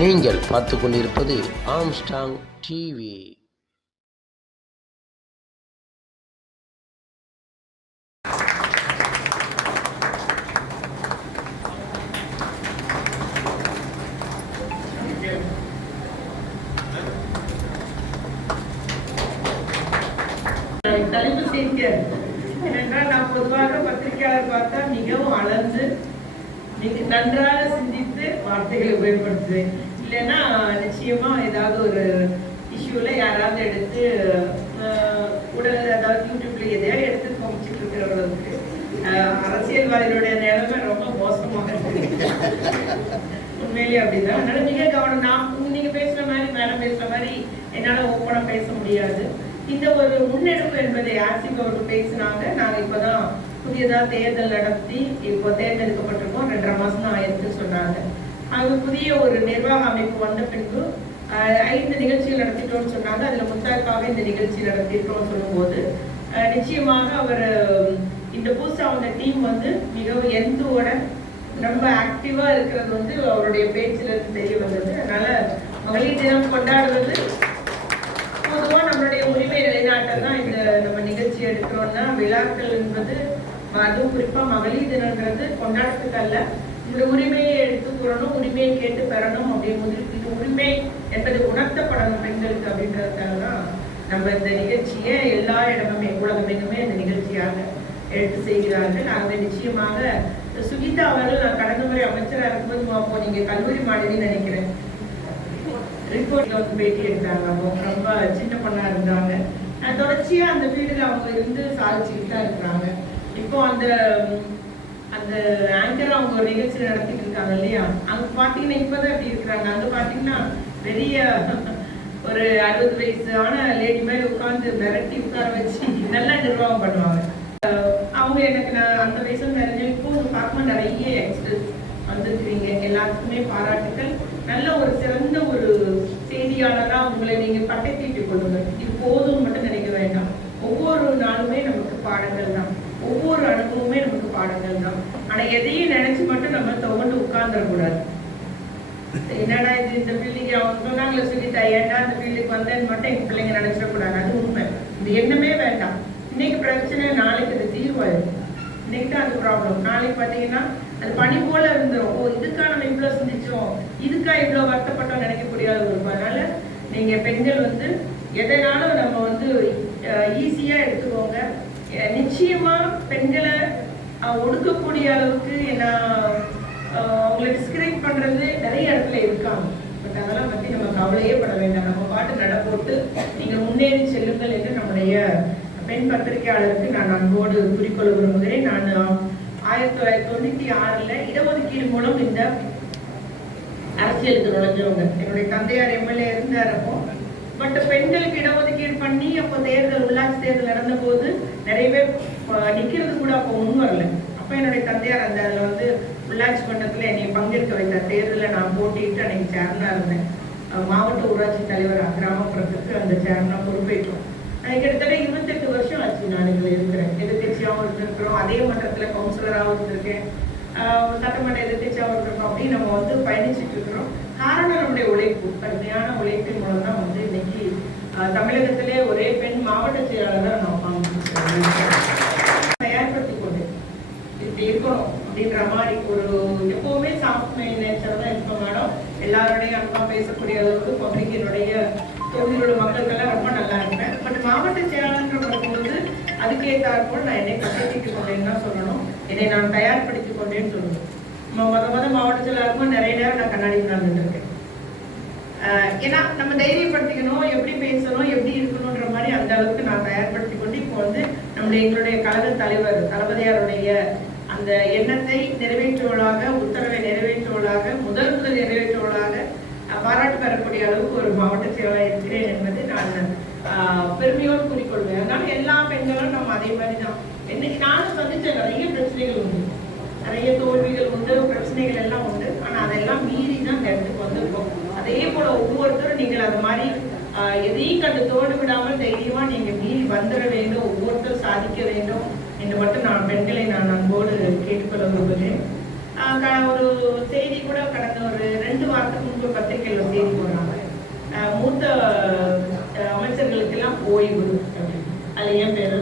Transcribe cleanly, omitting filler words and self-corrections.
நீங்கள் பார்த்து கொண்டிருப்பது ஆம்ஸ்டாங் டிவி. தலைப்பு செய்தியார் ஏனென்றால் நான் பொதுவாக பத்திரிகையாளர் பார்த்தா மிகவும் அளந்து நன்றாக சிந்தித்து வார்த்தைகளை உபயோகப்படுத்துவேன். இல்லைன்னா நிச்சயமா ஏதாவது ஒரு இஷ்யூல யாராவது எடுத்து உடல் அதாவது யூடியூப்ல எதையாவது எடுத்து காமிச்சிட்டு இருக்கிறவர்களுக்கு அரசியல்வாதிகளுடைய நிலைமை ரொம்ப மோசமாக இருக்கு. உண்மையிலேயே அப்படிதான். அதனால மிக கவனம். நீங்க பேசுற மாதிரி மேடம் பேசுற மாதிரி என்னால ஓப்பனா பேச முடியாது. இந்த ஒரு முன்னெடுப்பு என்பதை ஆசிப் அவர்கள் பேசினாங்க. நாங்க இப்பதான் புதியதா தேர்தல் நடத்தி இப்போ தேர்ந்தெடுக்கப்பட்டிருக்கோம். 2.5 மாசம் தான் ஆயிருக்கு சொன்னாங்க. அது புதிய ஒரு நிர்வாக அமைப்பு வந்த பின்பு 5 நிகழ்ச்சிகள் நடத்திட்டோம்னு சொன்னாங்க. அதுல முத்தாய்ப்பாக இந்த நிகழ்ச்சி நடத்திட்டோம்னு சொல்லும் போது நிச்சயமாக அவர் இந்த புதுசா வந்த டீம் மிகவும் எந்தோட ரொம்ப ஆக்டிவா இருக்கிறது அவருடைய பேச்சுல இருந்து தெரிய வந்தது. அதனால மகளிர் தினம் கொண்டாடுவது பொதுவா நம்மளுடைய உரிமை நிலைநாட்டல் தான். இந்த நம்ம நிகழ்ச்சி எடுக்கிறோம்னா விழாக்கள் என்பது அதுவும் குறிப்பா மகளிர் தினங்கிறது கொண்டாட்டத்துக்கு அல்ல, நம்மளுடைய உரிமையை எடுத்து கூறணும், உரிமையை கேட்டு பெறணும் அப்படின்னு இது உரிமை என்பது உணர்த்தப்படணும் பெண்களுக்கு அப்படின்றதுக்காக தான் நம்ம இந்த நிகழ்ச்சியை எல்லா இடமுமே உலகமெங்குமே இந்த நிகழ்ச்சியாக எடுத்து செய்கிறார்கள். ஆகவே நிச்சயமாக சுகிதா அவர்கள் நான் கடந்த முறை அமைச்சராக இருக்கும்போது அப்போ நீங்க கல்லூரி மாணவின்னு நினைக்கிறேன் ரிப்போர்ட்ல பேட்டி எடுத்தாங்க. அவங்க ரொம்ப சின்ன பொண்ணா இருந்தாங்க. தொடர்ச்சியா அந்த ஃபீல்டுல அவங்க இருந்து சாதிச்சுக்கிட்டு தான் இருக்கிறாங்க. இப்போ அந்த அந்த ஆங்கர் அவங்க ஒரு நிகழ்ச்சி நடத்திட்டு இருக்காங்க இல்லையா, அங்க பாத்தீங்கன்னா இப்பதான் எப்படி இருக்கிறாங்க. அங்க பாத்தீங்கன்னா பெரிய ஒரு 60 வயசான லேடி மாதிரி உட்கார்ந்து மிரட்டி உட்கார வச்சு நல்லா நிர்வாகம் பண்ணுவாங்க. அவங்க எனக்கு நான் அந்த வயசுல நிறைய இப்போ பார்க்கும்போது நிறைய யங்ஸ்டர்ஸ் வந்திருக்கிறீங்க. எல்லாத்துக்குமே பாராட்டுக்கள். நல்ல ஒரு சிறந்த ஒரு செய்தியாளரா உங்களை நீங்க பட்டை தீட்டிக் கொள்ளுங்க. இது போதும் மட்டும் நினைக்க வேண்டாம். ஒவ்வொரு நாளுமே நமக்கு பாடங்கள் தான், ஒவ்வொரு அனுபவமே நமக்கு பாடங்கள் தான். ஆனா எதையும் நினைச்சு மட்டும் நம்ம துவண்டு உட்கார்ந்துடக்கூடாது. என்னடா இது இந்த ஃபீல்டுக்கு அவங்க சொன்னாங்களே சுகிதா ஏன்டா இந்த ஃபீல்டுக்கு வந்தேன்னு மட்டும் எங்க பிள்ளைங்க நினைச்சிடக்கூடாது. அது உண்மை. இந்த எண்ணமே வேண்டாம். இன்னைக்கு பிரச்சனை நாளைக்கு அது தீர்வாயிடும். இன்னைக்கு தான் அது ப்ராப்ளம். நாளைக்கு பாத்தீங்கன்னா அது பனி போல இருந்துரும். ஓ இதுக்கா நம்ம இவ்வளவு சிந்திச்சோம், இதுக்கா இவ்வளவு வருத்தப்பட்டோம் நினைக்கக்கூடிய ஒரு. அதனால நீங்க பெண்கள் எதனாலும் நம்ம ஈஸியா எடுத்துக்கோங்க. நிச்சயமா பெண்களை ஒடுக்கக்கூடிய அளவுக்கு அவங்களை டிஸ்கரேஜ் பண்றது நிறைய இடத்துல இருக்காங்க. பட் அதெல்லாம் பத்தி நம்ம கவலையே பட வேண்டாம். நம்ம பாட்டு நடப்போட்டு நீங்க முன்னேறி செல்லுங்கள் என்று நம்முடைய பெண் பத்திரிகையாளருக்கு நான் அன்போடு குறிக்கொள்ள விரும்புகிறேன். நான் 1996 இடஒதுக்கீடு மூலம் இந்த அரசியலுக்கு நுழைஞ்சவங்க. என்னுடைய தந்தையார் எம்எல்ஏ இருந்தாரப்போ. பட் பெண்களுக்கு இடஒதுக்கீடு பண்ணி அப்போ தேர்தல் உள்ளாட்சி தேர்தல் நடந்த போது நிறைய பேர் நிக்கிறது கூட அப்போ முன் வரல. அப்ப என்னுடைய தந்தையார் அதுல உள்ளாட்சி மன்றத்துல என்னை பங்கேற்க வைத்தார். தேர்தலில் நான் போட்டிட்டு அன்னைக்கு சேர்மனா இருந்தேன். மாவட்ட ஊராட்சி தலைவர் கிராமப்புறத்துக்கு அந்த சேர்மனா பொறுப்பேற்றோம். கிட்டத்தட்ட 28 வருஷம் ஆச்சு நான் இதுல இருக்கிறேன். எதிர்கட்சியாகவும் இருந்திருக்கிறோம், அதே மன்றத்துல கவுன்சிலராகவும் இருந்திருக்கேன், சட்டமன்ற எதிர்கட்சியாகவும் இருந்திருக்கோம். அப்படி நம்ம பயணிச்சுட்டு இருக்கிறோம். காரணம் நம்முடைய உழைப்பு, கடுமையான உழைப்பின் மூலம் தான் இன்னைக்கு தமிழகத்திலே ஒரே பெண் மாவட்ட செயலாளராக நான் தயார்படுத்தி கொண்டு இப்படி இருக்கணும் அப்படின்ற மாதிரி ஒரு எப்பவுமே சாஃப்ட் நேச்சர் தான் இருப்போம் மேடம். எல்லாருடைய அன்பா பேசக்கூடிய அளவுக்கு பப்ளிக்கினுடைய தொழிலோட மக்களுக்கெல்லாம் ரொம்ப நல்லா இருப்பேன். பட் மாவட்ட செயலாளர் வரும்போது அதுக்கேற்றாற்போல் நான் என்னை கட்டிட்டு கொண்டேன்னு தான் சொல்லணும். என்னை நான் தயார்படுத்திக் கொண்டேன்னு சொல்லணும். மொத மாவட்ட செயலாளருக்கும் நிறைய நேரம் நான் கண்ணாடி நடந்துருக்கேன். ஏன்னா நம்ம தைரியப்படுத்திக்கணும், எப்படி பேசணும், எப்படி இருக்கணும்ன்ற மாதிரி அந்த அளவுக்கு நான் தயார்படுத்தி கொண்டு இப்போ எங்களுடைய கழக தலைவர் தளபதியாருடைய அந்த எண்ணத்தை நிறைவேற்றுவதாக, உத்தரவை நிறைவேற்றுவதாக, முதல் நிறைவேற்றுவதாக பாராட்டு பெறக்கூடிய அளவுக்கு ஒரு மாவட்ட செயலாளர் இருக்கிறேன் என்பது நான் பெருமையோடு கூறிக்கொள்வேன். அதனால எல்லா பெண்களும் நம்ம அதே மாதிரி தான். இன்னைக்கு நானும் சந்திச்ச நிறைய பிரச்சனைகள் உண்டு, நிறைய தோல்விகள் உண்டு, பிரச்சனைகள் எல்லாம் உண்டு. ஆனா அதெல்லாம் மீறி தான் இந்த இடத்துக்கு வந்திருக்கோம். அதே போல ஒவ்வொருத்தரும் நீங்கள் அது மாதிரி எதையும் கண்டு தோடு விடாமல் தைரியமா நீங்க மீறி வந்துட வேண்டும், ஒவ்வொருத்தரும் சாதிக்க வேண்டும் என்று மட்டும் நான் பெண்களை நான் அன்போடு கேட்டுக்கொள்ள விரும்புகிறேன். ஒரு செய்தி கூட கடந்த ஒரு 2 வாரத்துக்கு முன்பு பத்திரிகையில் ஒரு செய்தி போடுறாங்க, மூத்த அமைச்சர்களுக்கெல்லாம் ஓய்வு அப்படின்னு. அது என் பேரு